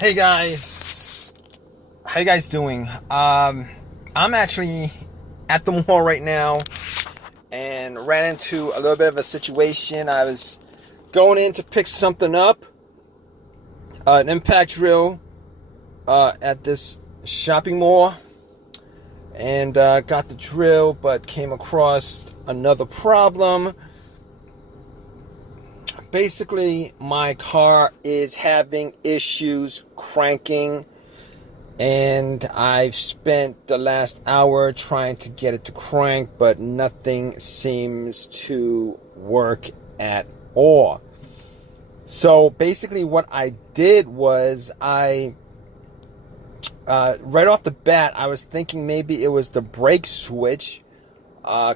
Hey guys, how you guys doing? I'm actually at the mall right now and ran into a little bit of a situation. I was going in to pick something up, an impact drill at this shopping mall, and got the drill, but came across another problem. Basically, my car is having issues cranking, and I've spent the last hour trying to get it to crank, but nothing seems to work at all. So basically what I did was right off the bat, I was thinking maybe it was the brake switch,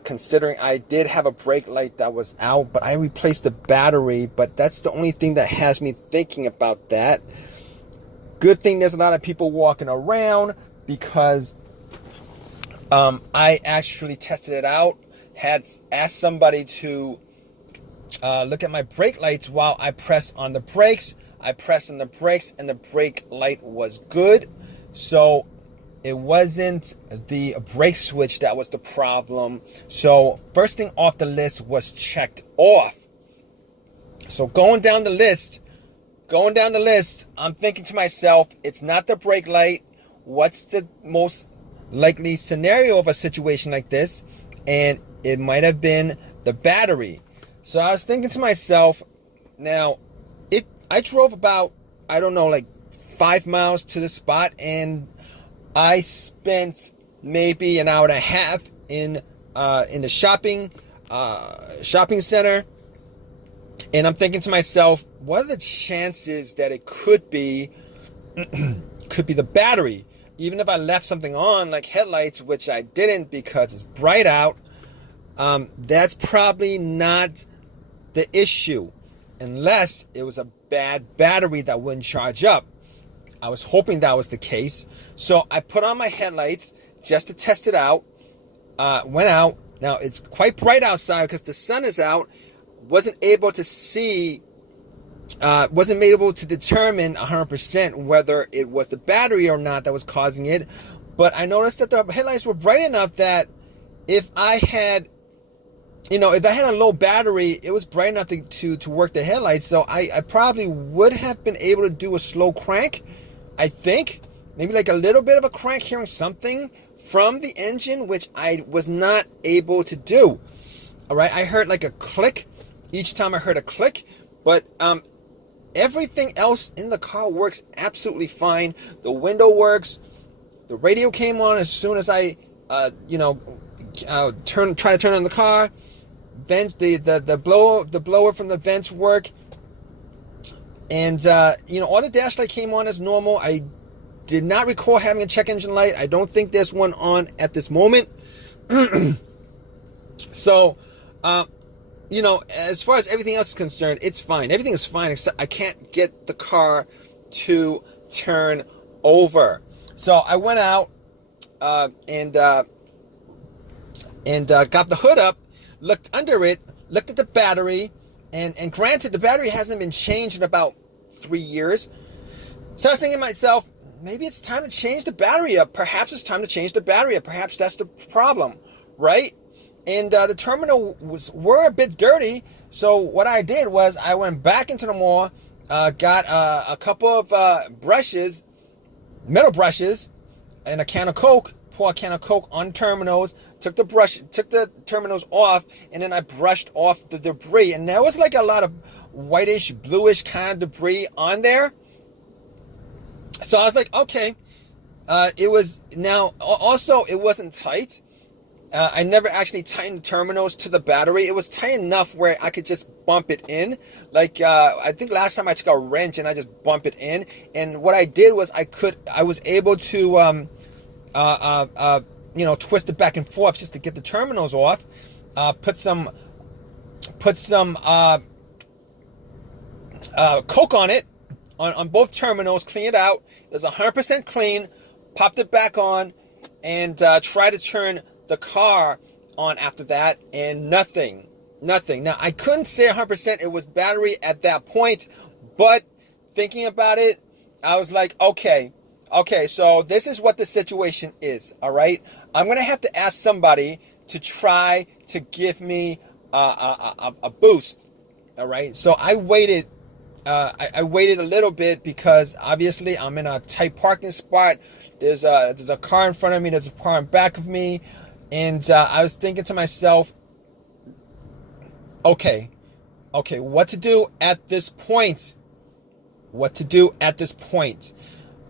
considering I did have a brake light that was out, but I replaced the battery. But that's the only thing that has me thinking about that. Good thing there's a lot of people walking around, because I actually tested it out, had asked somebody to look at my brake lights while I press on the brakes. I pressed on the brakes and the brake light was good. So it wasn't the brake switch that was the problem. So first thing off the list was checked off. So going down the list, I'm thinking to myself, it's not the brake light. What's the most likely scenario of a situation like this? And it might have been the battery. So I was thinking to myself, now, I drove about, I don't know, like 5 miles to the spot, and I spent maybe an hour and a half in the shopping center, and I'm thinking to myself, what are the chances that it could be the battery? Even if I left something on, like headlights, which I didn't because it's bright out, that's probably not the issue, unless it was a bad battery that wouldn't charge up. I was hoping that was the case. So I put on my headlights just to test it out. Went out. Now it's quite bright outside because the sun is out. Wasn't able to determine 100% whether it was the battery or not that was causing it. But I noticed that the headlights were bright enough that if I had a low battery, it was bright enough to work the headlights. So I probably would have been able to do a slow crank. I think maybe like a little bit of a crank, hearing something from the engine, which I was not able to do. All right, I heard like a click each time I heard a click, but everything else in the car works absolutely fine. The window works. The radio came on as soon as I try to turn on the car. Vent, the blower from the vents work. And all the dash light came on as normal. I did not recall having a check engine light. I don't think there's one on at this moment. So, as far as everything else is concerned, it's fine. Everything is fine, except I can't get the car to turn over. So I went out and got the hood up, looked under it, looked at the battery. And granted, the battery hasn't been changed in about 3 years. So I was thinking to myself, maybe it's time to change the battery up. Perhaps it's time to change the battery up. Perhaps that's the problem, right? And the terminal were a bit dirty. So what I did was I went back into the mall, got a couple of brushes, metal brushes, and a can of Coke. Pour a can of Coke on terminals, took the terminals off, and then I brushed off the debris. And there was like a lot of whitish, bluish kind of debris on there. So I was like, okay. It wasn't tight. I never actually tightened the terminals to the battery. It was tight enough where I could just bump it in. Like, I think last time I took a wrench and I just bump it in. And what I did was I was able to, twist it back and forth just to get the terminals off. Put some Coke on it, on both terminals, clean it out. It was 100% clean. Popped it back on, and tried to turn the car on after that, and nothing. Now, I couldn't say 100% it was battery at that point, but thinking about it, I was like, okay, so this is what the situation is, all right? I'm going to have to ask somebody to try to give me a boost, all right? So I waited. I waited a little bit because obviously I'm in a tight parking spot. There's a car in front of me. There's a car in back of me. And I was thinking to myself, okay, what to do at this point?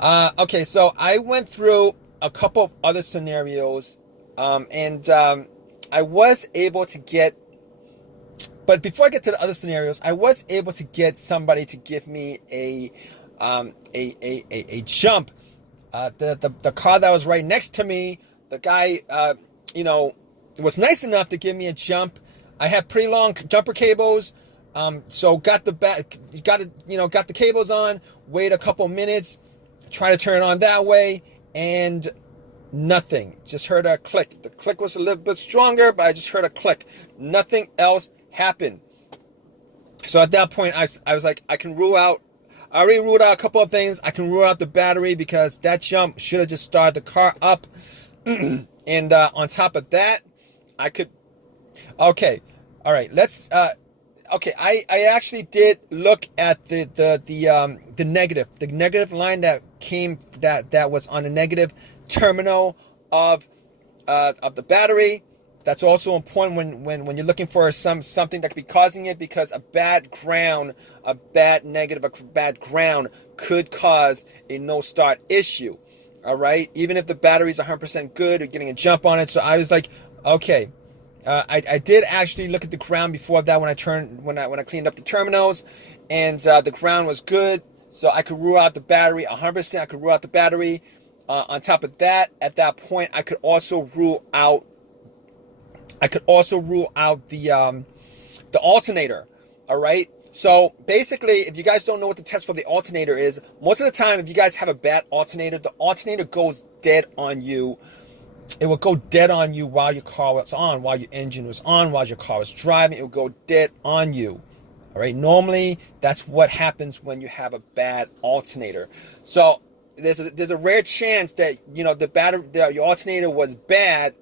Okay, so I went through a couple of other scenarios, and I was able to get, but before I get to the other scenarios, I was able to get somebody to give me a jump. The car that was right next to me, the guy, was nice enough to give me a jump. I had pretty long jumper cables. So got the cables on, wait a couple minutes, try to turn it on that way, and nothing. Just heard a click. The click was a little bit stronger, but I just heard a click. Nothing else happened. So at that point, I was like, I already ruled out a couple of things. I can rule out the battery because that jump should have just started the car up. And on top of that, I could, okay, all right, let's, okay, I actually did look at the negative line that was on the negative terminal of the battery. That's also important when you're looking for something that could be causing it, because a bad ground could cause a no start issue. All right, even if the battery's 100% good, or getting a jump on it. So I was like, okay. I did actually look at the ground before that when I cleaned up the terminals, and the ground was good, so I could rule out the battery 100%. I could rule out the battery. On top of that, at that point, I could also rule out the alternator. All right. So basically, if you guys don't know what the test for the alternator is, most of the time, if you guys have a bad alternator, the alternator goes dead on you. It will go dead on you while your car was on, while your engine was on, while your car was driving. It will go dead on you. All right. Normally, that's what happens when you have a bad alternator. So there's a rare chance that your alternator was bad.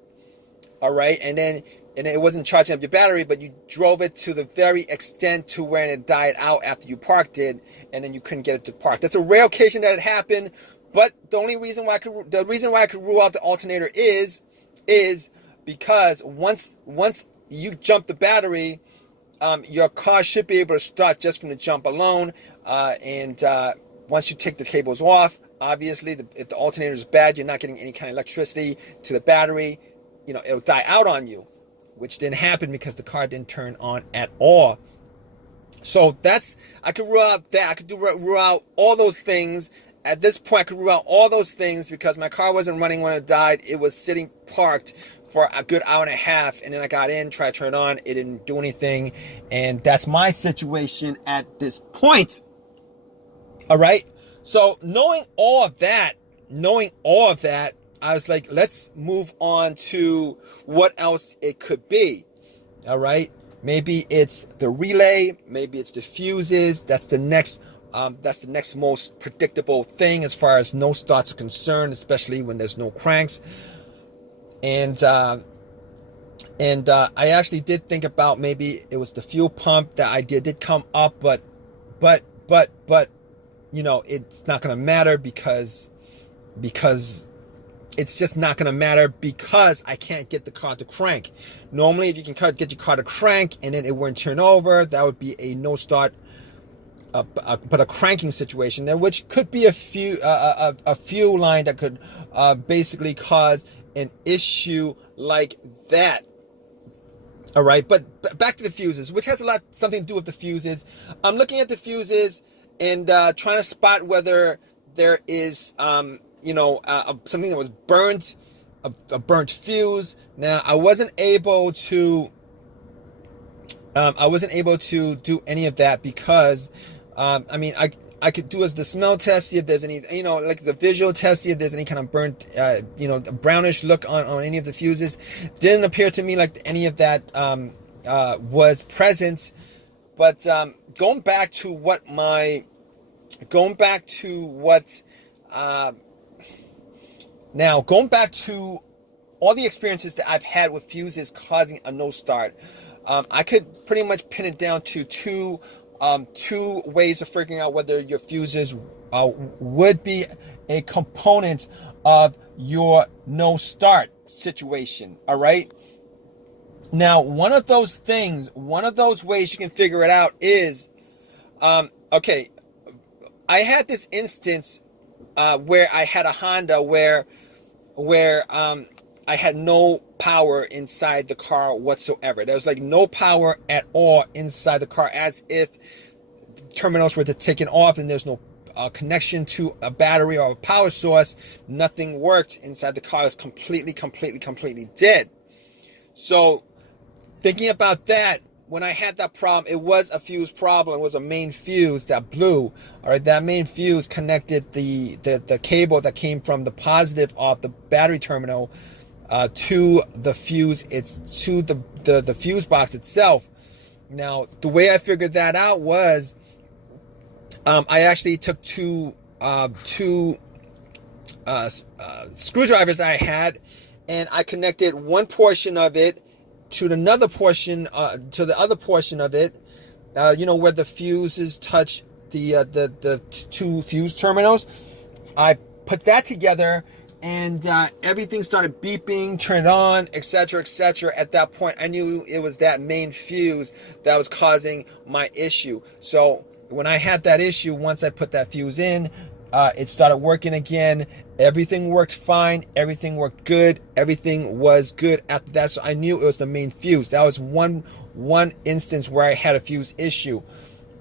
All right, and it wasn't charging up your battery, but you drove it to the very extent to where it died out after you parked it, and then you couldn't get it to park. That's a rare occasion that it happened. But the reason why I could rule out the alternator is because once you jump the battery, your car should be able to start just from the jump alone. And once you take the cables off, obviously, if the alternator is bad, you're not getting any kind of electricity to the battery. It'll die out on you, which didn't happen because the car didn't turn on at all. So I could rule out that. I could rule out all those things. At this point, I could rule out all those things because my car wasn't running when it died. It was sitting parked for a good hour and a half, and then I got in, tried to turn it on. It didn't do anything, and that's my situation at this point. All right. So knowing all of that, I was like, let's move on to what else it could be. All right. Maybe it's the relay. Maybe it's the fuses. That's the next most predictable thing as far as no starts are concerned, especially when there's no cranks. And I actually did think about maybe it was the fuel pump. That idea did come up, but it's not going to matter because it's just not going to matter because I can't get the car to crank. Normally, if you can get your car to crank and then it wouldn't turn over, that would be a no start, but a cranking situation, which could be a fuel line that could basically cause an issue like that. All right, but back to the fuses, which has something to do with the fuses. I'm looking at the fuses and trying to spot whether there is something that was burnt, a burnt fuse. Now I wasn't able to do any of that because I could do the smell test, see if there's any, like the visual test, see if there's any kind of burnt, brownish look on any of the fuses. Didn't appear to me like any of that was present. But going back to what my going back to what, uh, now going back to all the experiences that I've had with fuses causing a no start, I could pretty much pin it down to two ways of figuring out whether your fuses would be a component of your no start situation. All right. Now, one of those ways you can figure it out is, okay, I had this instance where I had a Honda where I had no power inside the car whatsoever. There was like no power at all inside the car, as if terminals were taken off and there's no connection to a battery or a power source. Nothing worked inside the car. It was completely dead. So thinking about that, when I had that problem, it was a fuse problem. It was a main fuse that blew. All right, that main fuse connected the cable that came from the positive of the battery terminal to the fuse. It's to the fuse box itself. Now, the way I figured that out was, I actually took two screwdrivers that I had, and I connected one portion of it to another portion, to the other portion of it, where the fuses touch the two fuse terminals. I put that together, and everything started beeping, turned on, etc. At that point, I knew it was that main fuse that was causing my issue. So when I had that issue, once I put that fuse in, it started working again. Everything worked fine. Everything worked good. Everything was good after that. So I knew it was the main fuse. That was one instance where I had a fuse issue.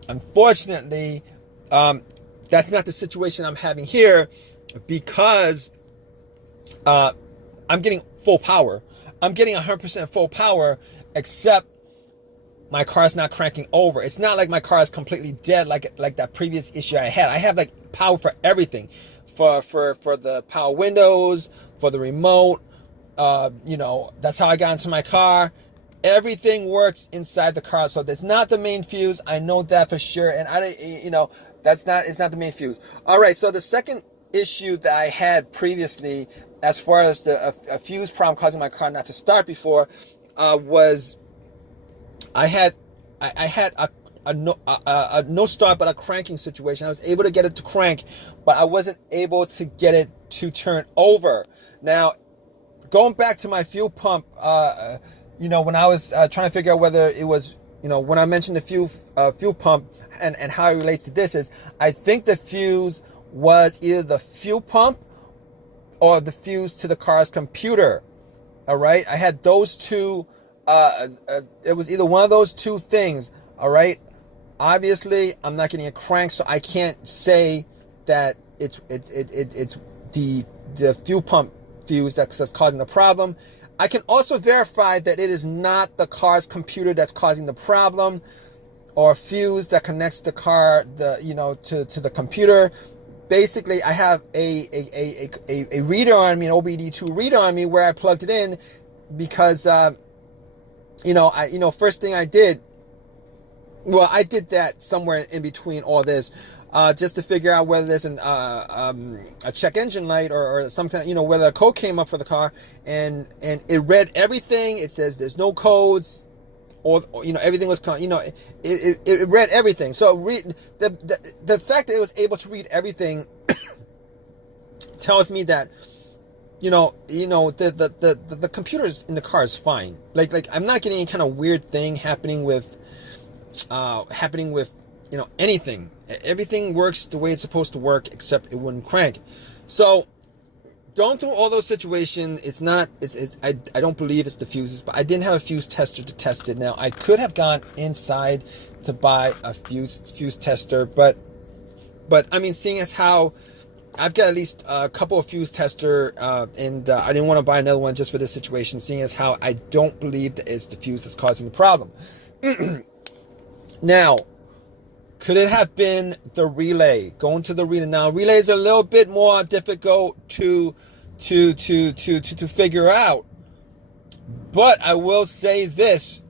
Unfortunately, that's not the situation I'm having here, because I'm getting full power. I'm getting 100% full power, except my car's not cranking over. It's not like my car is completely dead like that previous issue I had. I have like power for everything, for the power windows, for the remote. That's how I got into my car. Everything works inside the car, so that's not the main fuse. I know that for sure, and it's not the main fuse. All right, so the second issue that I had previously, as far as a fuse problem causing my car not to start before, was I had a no start but a cranking situation. I was able to get it to crank, but I wasn't able to get it to turn over. Now, going back to my fuel pump, when I was trying to figure out whether it was, when I mentioned the fuel pump and how it relates to this, is I think the fuse was either the fuel pump or the fuse to the car's computer. All right, I had those two. It was either one of those two things. All right. Obviously, I'm not getting a crank, so I can't say that it's the fuel pump fuse that's causing the problem. I can also verify that it is not the car's computer that's causing the problem, or fuse that connects the car to the computer. Basically, I have a reader on me, an OBD2 reader on me, where I plugged it in, because first thing I did, I did that somewhere in between all this, just to figure out whether there's a check engine light or some kind, whether a code came up for the car, and it read everything. It says there's no codes, or everything was, it read everything. So the fact that it was able to read everything tells me that the computers in the car is fine. Like I'm not getting any kind of weird thing happening with anything. Everything works the way it's supposed to work, except it wouldn't crank. So going through all those situations, I don't believe it's the fuses, but I didn't have a fuse tester to test it. Now, I could have gone inside to buy a fuse tester, but I mean, seeing as how I've got at least a couple of fuse tester, and I didn't want to buy another one just for this situation, seeing as how I don't believe that it's the fuse that's causing the problem. Now, could it have been the relay? Going to the relay. Now, relays are a little bit more difficult to figure out. But I will say this.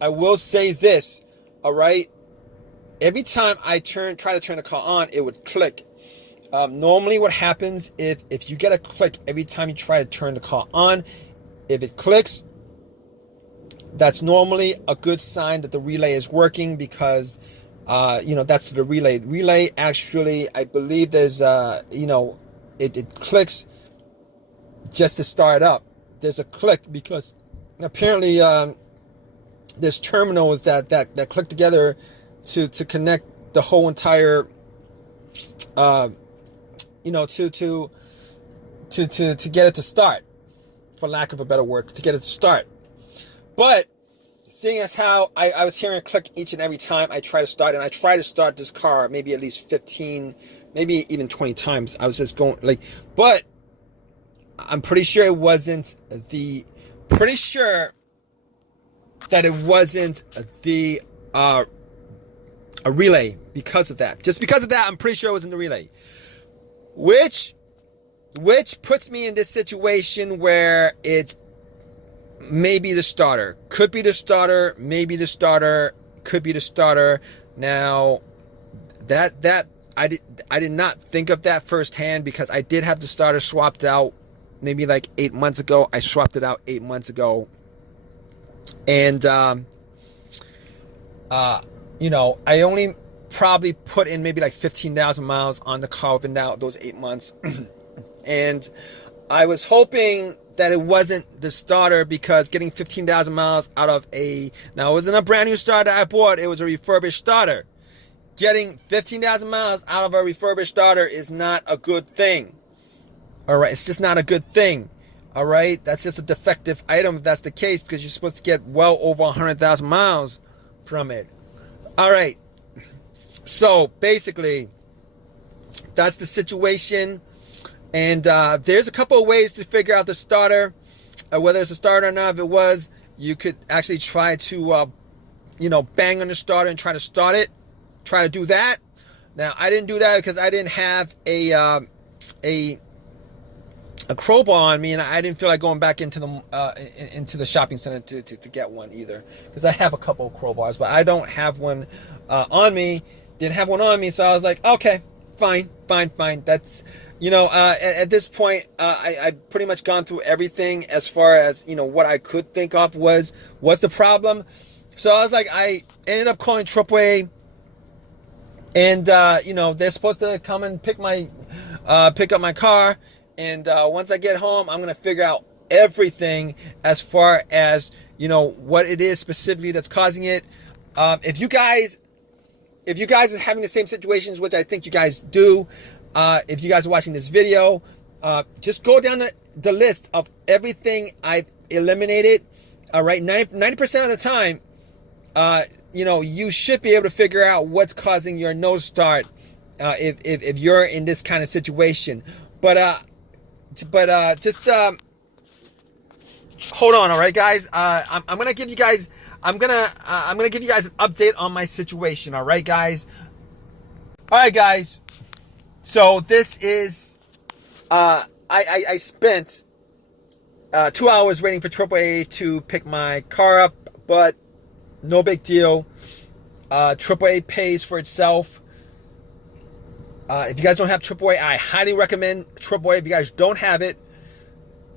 All right. every time I try to turn the car on, it would click. Normally what happens if you get a click every time you try to turn the car on, if it clicks, that's normally a good sign that the relay is working, because that's the relay. Relay actually, I believe there's it clicks just to start up. There's a click because apparently there's terminals that click together to connect the whole entire to get it to start, for lack of a better word, to get it to start. But seeing as how I was hearing a click each and every time I try to start, and I try to start this car maybe at least 15, maybe even 20 times. I was just going but I'm pretty sure it wasn't that it wasn't a relay because of that. Just because of that, I'm pretty sure it wasn't the relay. Which puts me in this situation where it's maybe the starter. Could be the starter, maybe the starter, could be the starter. Now, that I did not think of that firsthand, because I did have the starter swapped out maybe like 8 months ago. I swapped it out 8 months ago. And I only probably put in maybe like 15,000 miles on the car within those 8 months. And I was hoping that it wasn't the starter, because getting 15,000 miles out of now it wasn't a brand new starter I bought, it was a refurbished starter. Getting 15,000 miles out of a refurbished starter is not a good thing. All right, it's just not a good thing. All right, that's just a defective item if that's the case, because you're supposed to get well over 100,000 miles from it. All right, so basically, that's the situation. And there's a couple of ways to figure out the starter, whether it's a starter or not. If it was, you could actually try to, bang on the starter and try to start it. Try to do that. Now, I didn't do that because I didn't have a crowbar on me, and I didn't feel like going back into the shopping center to get one either, because I have a couple of crowbars, but I don't have one on me. Didn't have one on me, so I was like, okay, fine. That's, at this point, I pretty much gone through everything as far as, what I could think of was the problem. So I was like, I ended up calling AAA, and, they're supposed to come and pick up my car. And once I get home, I'm going to figure out everything as far as, what it is specifically that's causing it. If you guys are having the same situations, which I think you guys do, if you guys are watching this video, just go down the list of everything I've eliminated. All right, 90% of the time, you should be able to figure out what's causing your no start if you're in this kind of situation. But just hold on, all right, guys. I'm gonna give you guys an update on my situation. All right, guys. All right, guys. So this is I spent 2 hours waiting for AAA to pick my car up, but no big deal. AAA pays for itself. If you guys don't have AAA, I highly recommend AAA. If you guys don't have it,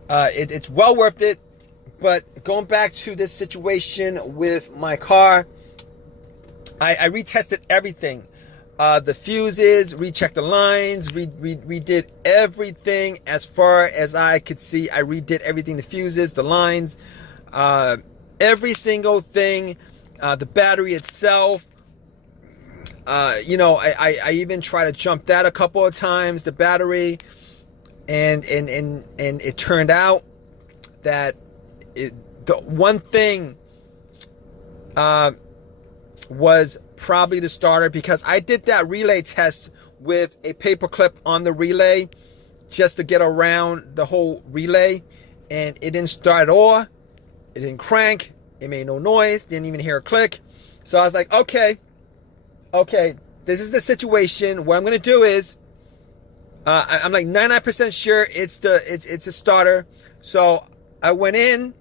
it's well worth it. But going back to this situation with my car, I retested everything. The fuses, rechecked the lines, redid everything as far as I could see. I redid everything, the fuses, the lines, every single thing, the battery itself. I even tried to jump that a couple of times, the battery, and it turned out that the one thing was probably the starter, because I did that relay test with a paper clip on the relay just to get around the whole relay, and it didn't start at all. It didn't crank. It made no noise. Didn't even hear a click. So I was like, okay, this is the situation. What I'm gonna do is, I'm like 99% sure it's a starter. So I went in,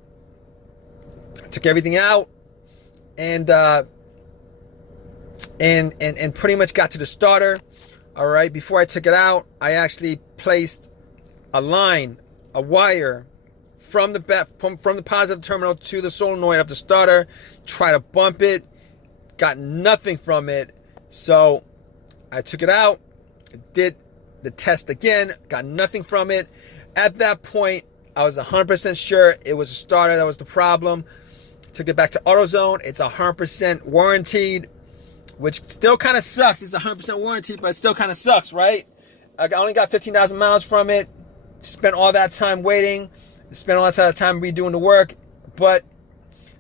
took everything out, and and pretty much got to the starter. All right, before I took it out, I actually placed a wire from the positive terminal to the solenoid of the starter. Try to bump it, got nothing from it. So I took it out, did the test again, got nothing from it. At that point, I was 100% sure it was a starter that was the problem. Took it back to AutoZone. It's 100% warranted, which still kind of sucks. It's 100% warranted, but it still kind of sucks, right? I only got 15,000 miles from it. Spent all that time waiting. Spent all that time redoing the work. But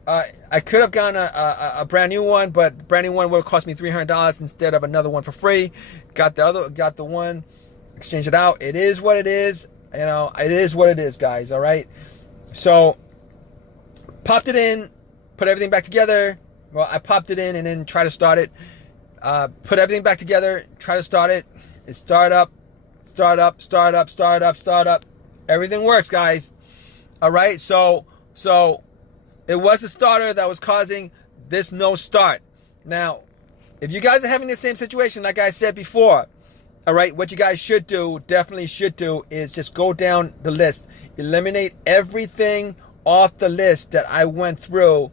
I could have gotten a brand new one, but brand new one would have cost me $300 instead of another one for free. Got the one, exchanged it out. It is what it is. You know, it is what it is, guys. All right. So popped it in, put everything back together. Well, I popped it in and then try to start it. Put everything back together, try to start it. It start up. Everything works, guys. All right. So it was the starter that was causing this no start. Now, if you guys are having the same situation, like I said before, all right, what you guys should do, definitely should do, is just go down the list. Eliminate everything off the list that I went through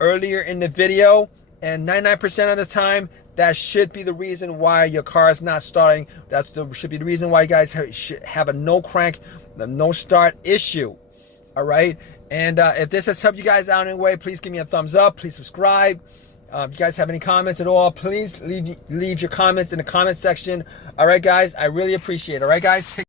earlier in the video. And 99% of the time, that should be the reason why your car is not starting. That should be the reason why you guys should have a no crank, no start issue. All right. And if this has helped you guys out in any way, please give me a thumbs up. Please subscribe. If you guys have any comments at all, please leave your comments in the comment section. All right, guys, I really appreciate it. All right, guys, take